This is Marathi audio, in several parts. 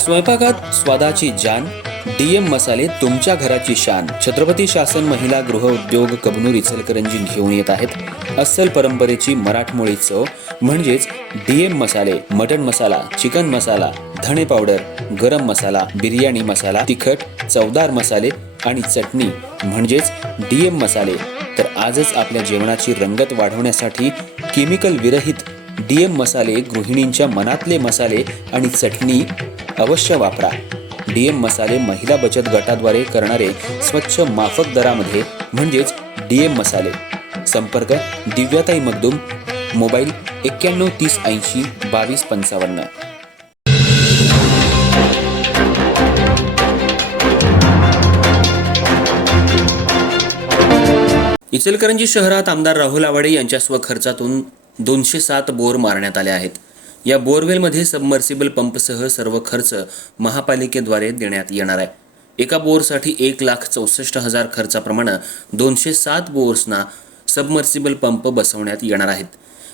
स्वयंपाकात स्वादाची जान, डीएम मसाले तुमच्या घराची शान. छत्रपती शासन महिला गृह उद्योग कबनूर इचलकरंजी घेऊन येत आहेत अस्सल परंपरेची मराठमोळी चव म्हणजेच डीएम मसाले. मटन मसाला, चिकन मसाला, धणे पावडर, गरम मसाला, बिर्याणी मसाला, तिखट चवदार मसाले आणि चटणी म्हणजेच डीएम मसाले. तर आजच आपल्या जेवणाची रंगत वाढवण्यासाठी केमिकल विरहित डीएम मसाले, गृहिणींच्या मनातले मसाले आणि चटणी अवश्य वापरा. डीएम मसाले महिला बचत गटाद्वारे करणारे स्वच्छ माफक दरामध्ये म्हणजेच डीएम मसाले. संपर्क दिव्याताई मगदूम, मोबाईल 91 30 80 22 55. इचलकरंजी शहरात आमदार राहुल आवाडे यांच्या स्वखर्चातून 207 बोर मारण्यात आले आहेत. या बोरवेलमध्ये सबमर्सिबल पंपसह सर्व खर्च महापालिकेद्वारे देण्यात येणार आहे. एका बोरसाठी 1,64,000 खर्चाप्रमाणे 207 बोर्सना सबमर्सिबल पंप बसवण्यात येणार आहेत.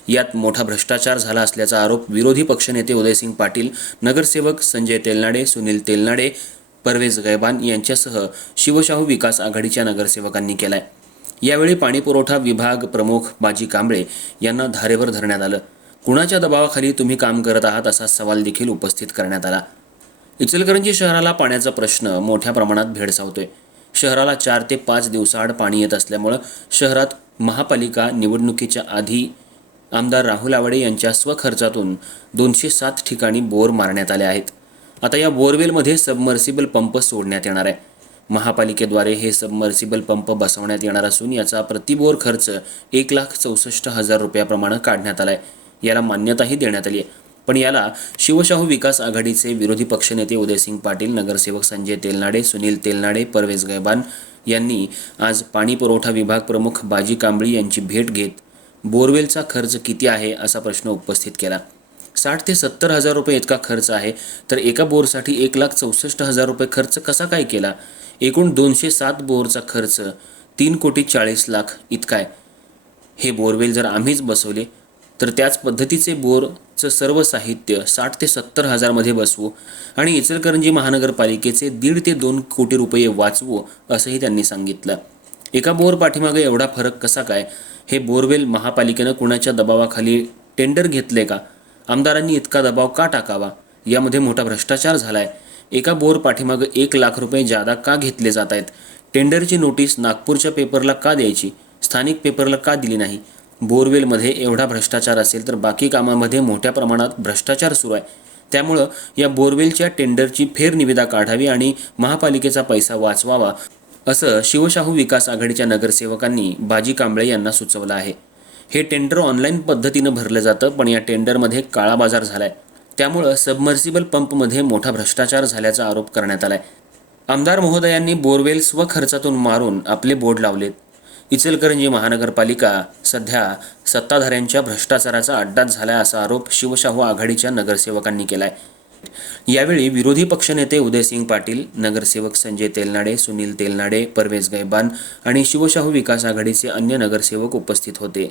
यात मोठा भ्रष्टाचार झाला असल्याचा आरोप विरोधी पक्षनेते उदयसिंग पाटील, नगरसेवक संजय तेलनाडे, सुनील तेलनाडे, परवेज गैबान यांच्यासह शिवशाहू विकास आघाडीच्या नगरसेवकांनी केलाय. यावेळी पाणीपुरवठा विभाग प्रमुख बाजी कांबळे यांना धारेवर धरण्यात आलं. कुणाच्या दबावाखाली तुम्ही काम करत आहात असा सवाल देखील उपस्थित करण्यात आला. इचलकरंजी शहराला पाण्याचा प्रश्न मोठ्या प्रमाणात भेडसावतोय. शहराला 4 ते 5 दिवसाआड पाणी येत असल्यामुळे शहरात महापालिका निवडणुकीच्या आधी आमदार राहुल आवाडे यांच्या स्वखर्चातून 207 ठिकाणी बोर मारण्यात आले आहेत. आता या बोरवेलमध्ये सबमर्सिबल पंप सोडण्यात येणार आहे. महापालिकेद्वारे हे सबमर्सिबल पंप बसवण्यात येणार असून याचा प्रतिबोर खर्च 1,64,000 रुपयाप्रमाणे काढण्यात आलाय. याला मान्यताही देण्यात आली आहे. पण याला शिवशाहू विकास आघाडीचे विरोधी पक्षनेते उदयसिंग पाटील, नगरसेवक संजय तेलनाडे, सुनील तेलनाडे, परवेज गैबान यांनी आज पाणीपुरवठा विभाग प्रमुख बाजी कांबळे यांची भेट घेत बोरवेलचा खर्च किती आहे असा प्रश्न उपस्थित केला. 60 ते 70,000 रुपये इतका खर्च आहे, तर एका बोरसाठी 1,64,000 रुपये खर्च कसा काय केला? एकूण 207 बोरचा खर्च 3,40,00,000 इतका आहे. हे बोरवेल जर आम्हीच बसवले तर त्याच पद्धतीचे बोरचं सर्व साहित्य 60 ते 70,000 मध्ये बसवू आणि इचलकरंजी महानगरपालिकेचे 1.5 ते 2 कोटी रुपये वाचवू असंही त्यांनी सांगितलं. एका बोर पाठीमागे एवढा फरक कसा काय? हे बोरवेल महापालिकेनं कुणाच्या दबावाखाली टेंडर घेतले का? आमदारांनी इतका दबाव का टाकावा? यामध्ये मोठा भ्रष्टाचार झालाय. एका बोर पाठीमागे 1,00,000 रुपये जादा का घेतले जात आहेत? टेंडरची नोटीस नागपूरच्या पेपरला का द्यायची, स्थानिक पेपरला का दिली नाही? बोरवेलमध्ये एवढा भ्रष्टाचार असेल तर बाकी कामामध्ये मोठ्या प्रमाणात भ्रष्टाचार सुरू आहे. त्यामुळं या बोरवेलच्या टेंडरची फेरनिविदा काढावी आणि महापालिकेचा पैसा वाचवावा असं शिवशाहू विकास आघाडीच्या नगरसेवकांनी बाजी कांबळे यांना सुचवलं आहे. हे टेंडर ऑनलाईन पद्धतीनं भरलं जातं, पण या टेंडरमध्ये काळा बाजार झालाय. त्यामुळं सबमर्सिबल पंपमध्ये मोठा भ्रष्टाचार झाल्याचा आरोप करण्यात आलाय. आमदार महोदयांनी बोरवेल स्वखर्चातून मारून आपले बोर्ड लावलेत. इचलकरंजी महानगरपालिका सध्या सत्ताधाऱ्यांच्या भ्रष्टाचाराचा अड्डाच झालाय असा आरोप शिवशाहू आघाडीच्या नगरसेवकांनी केलाय. यावेळी विरोधी पक्षनेते उदयसिंग पाटील, नगरसेवक संजय तेलनाडे, सुनील तेलनाडे, परवेज गैबान आणि शिवशाहू विकास आघाडीचे अन्य नगरसेवक उपस्थित होते.